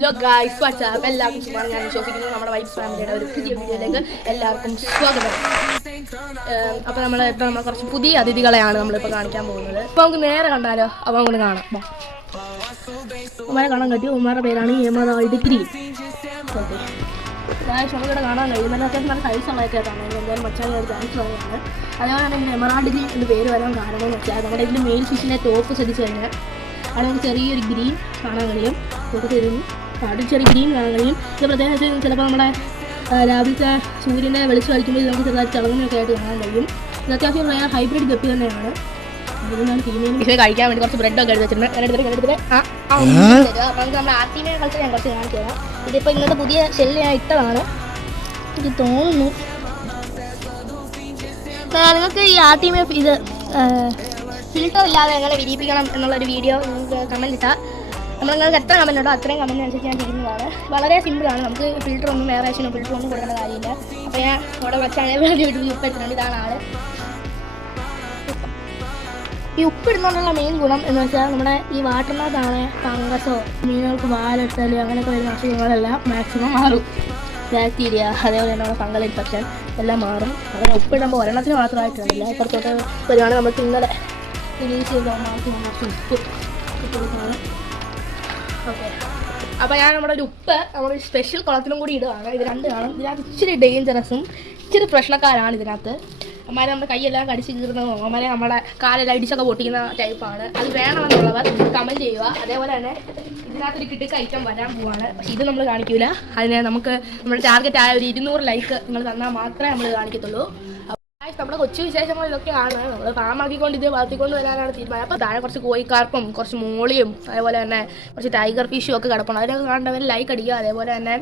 Hello guys WhatsApp എല്ലാവർക്കും സുഖമാണ്. ഞാൻ വിശ്വസിക്കുന്നു നമ്മുടെ വൈബ്സ് ഫാമിലിയുടെ ഒരു പുതിയ വീഡിയോയിലേക്ക് എല്ലാവർക്കും സ്വാഗതം. അപ്പോൾ നമ്മൾ കുറച്ച് പുതിയ അതിഥികളെയാണ് നമ്മളിപ്പോൾ കാണിക്കാൻ പോകുന്നത്. അപ്പോൾ നമുക്ക് നേരെ കണ്ടാലോ? അപ്പോൾ നമുക്ക് കാണാം. ഉമ്മാരെ കാണാൻ പറ്റും. ഉമ്മാരുടെ പേരാണ് ഡിഗ്രി. നമുക്കിവിടെ കാണാൻ കഴിയും. നല്ല അത്യാവശ്യം നല്ല സൈസുള്ളതൊക്കെ കാണാം. എന്തായാലും മച്ചാൻ ഒരു ചാൻസ് ഉള്ളതാണ്. അതുപോലെ തന്നെ എമറാൾഡ് എന്ന് പേര് വരാൻ കാരണം എന്ന് വെച്ചാൽ നമ്മുടെ ഇതിൽ മെയിൻ ഫിഷിൻ്റെ ടോപ്പ് ശ്രദ്ധിച്ചു കഴിഞ്ഞാൽ അവിടെ നമുക്ക് ചെറിയൊരു ഗ്രീൻ കാണാൻ കഴിയും. അവിടെ ചെറിയ ഗ്രീൻ കാണാൻ കഴിയും. ഇത് പ്രത്യേകിച്ച് ചിലപ്പോൾ നമ്മുടെ രാവിലത്തെ സൂര്യൻ്റെ വെളിച്ചം അടിക്കുമ്പോൾ നമുക്ക് ചെറുതായിട്ട് തിളങ്ങുന്നൊക്കെ ആയിട്ട് കാണാൻ കഴിയും. ഇത് അത്യാവശ്യം റയർ ഹൈബ്രിഡ് ഗപ്പി തന്നെയാണ്. അതുകൊണ്ടാണ് ഫീമെയിൽ ഫിഷ് കഴിക്കാൻ വേണ്ടി കുറച്ച് ബ്രെഡൊക്കെ എടുത്ത് വെച്ചിട്ടുണ്ട്. അപ്പോൾ നമ്മുടെ ആർട്ടിനെ കളിച്ച് ഞാൻ കുറച്ച് കാണിച്ചു തരാം. ഇതിപ്പോൾ ഇന്നത്തെ പുതിയ ഷെല്ല് ഞാൻ ഇട്ടതാണ്. എനിക്ക് തോന്നുന്നു നിങ്ങൾക്ക് ഈ ആർട്ടിമെ ഇത് ഫിൽറ്റർ ഇല്ലാതെ എങ്ങനെ വിരിയിപ്പിക്കണം എന്നുള്ളൊരു വീഡിയോ നിങ്ങൾക്ക് കമൻറ്റ് ഇട്ടാൽ നിങ്ങൾക്ക് എത്ര കമൻറ്റ് ഉണ്ടോ അത്രയും കമൻറ്റ് അനുസരിച്ച് ഞാൻ ചെയ്യുന്നതാണ്. വളരെ സിമ്പിളാണ്. നമുക്ക് ഫിൽറ്റർ ഒന്നും വേറേഷനോ ഫിൽറ്റർ ഒന്നും കൊടുക്കേണ്ട കാര്യമില്ല. അപ്പോൾ ഞാൻ അവിടെ വെച്ചാൽ വേണ്ടി ഉപ്പ് എത്തുന്നുണ്ട്. ഇതാണ് ആൾ. ഈ ഉപ്പിടുന്നതിനുള്ള മെയിൻ ഗുണം എന്ന് വെച്ചാൽ നമ്മുടെ ഈ വാട്ടറിനകത്താണ് ഫംഗസോ മീനുകൾക്ക് വാലിട്ടല് അങ്ങനെയൊക്കെ വരുന്ന അസുഖങ്ങളെല്ലാം മാക്സിമം മാറും. ബാക്ടീരിയ അതേപോലെ തന്നെ നമ്മുടെ ഫംഗൽ ഇൻഫെക്ഷൻ എല്ലാം മാറും. അങ്ങനെ ഉപ്പിടുമ്പോൾ ഒരെണ്ണത്തിന് മാത്രമായിട്ടില്ല. ഇപ്പുറത്തോട്ട് വരുവാണെങ്കിൽ നമുക്ക് ഇന്നലെ റിലീസ് ചെയ്ത ഒന്നാമത്തെ ഉപ്പ് കൊടുക്കുകയാണ്. ഓക്കെ, അപ്പോൾ ഞാൻ നമ്മുടെ ഒരു ഉപ്പ് നമ്മുടെ സ്പെഷ്യൽ കുളത്തിലും കൂടി ഇടുകയാണ്. ഇത് രണ്ട് കാണും. ഇതിനകത്ത് ഇച്ചിരി ഡേഞ്ചറസും ഇച്ചിരി പ്രശ്നക്കാരാണ് ഇതിനകത്ത്. അമ്മമാരെ നമ്മുടെ കൈയെല്ലാം കടിച്ച് കീറുന്നതോ അമ്മമാരെ നമ്മുടെ കാലെല്ലാം ഇടിച്ചൊക്കെ പൊട്ടിക്കുന്ന ടൈപ്പാണ്. അത് വേണമെന്നുള്ളവർ കമൻറ്റ് ചെയ്യുക. അതേപോലെ തന്നെ ഇതിനകത്തൊരു കിട്ടുക ഐറ്റം വരാൻ പോവാണ്. പക്ഷേ ഇത് നമ്മൾ കാണിക്കില്ല. അതിന് നമുക്ക് നമ്മുടെ ടാർഗറ്റ് ആയ ഒരു 200 ലൈക്ക് നിങ്ങൾ തന്നാൽ മാത്രമേ നമ്മൾ കാണിക്കത്തുള്ളൂ. നമ്മുടെ കൊച്ചു വിശേഷങ്ങൾ ഇതൊക്കെയാണ്. നമ്മൾ ഫാമാക്കിക്കൊണ്ട് ഇത് വളർത്തിക്കൊണ്ട് വരാനാണ് തീരുമാനം. അപ്പോൾ താഴെ കുറച്ച് കോഴിക്കാർപ്പും കുറച്ച് മോളിയും അതേപോലെ തന്നെ കുറച്ച് ടൈഗർ ഫിഷും ഒക്കെ കിടപ്പുണ്ട്. അതിനൊക്കെ കാണേണ്ടവർ ലൈക്ക് അടിക്കുക. അതേപോലെ തന്നെ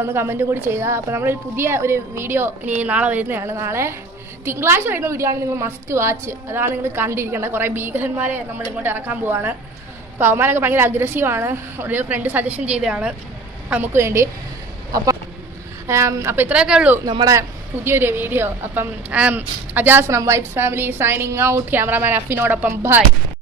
ഒന്ന് കമൻറ്റ് കൂടി ചെയ്യുക. അപ്പോൾ നമ്മളൊരു പുതിയ ഒരു വീഡിയോ ഇനി നാളെ വരുന്നതാണ്. നാളെ തിങ്കളാഴ്ച വരുന്ന വീഡിയോ ആണ്. നിങ്ങൾ മസ്റ്റ് വാച്ച്. അതാണ് നിങ്ങൾ കണ്ടിരിക്കേണ്ടത്. കുറേ ഭീകരന്മാരെ നമ്മൾ ഇങ്ങോട്ട് ഇറക്കാൻ പോവാണ്. അപ്പോൾ അവന്മാരൊക്കെ ഭയങ്കര അഗ്രസീവാണ്. ഒരു ഫ്രണ്ട് സജഷൻ ചെയ്തതാണ് നമുക്ക് വേണ്ടി. അപ്പം ഇത്രയൊക്കെ ഉള്ളൂ നമ്മുടെ പുതിയൊരു വീഡിയോ. അപ്പം Ajaz from vibes family signing out. Cameraman അഫിനോടൊപ്പം ബൈ.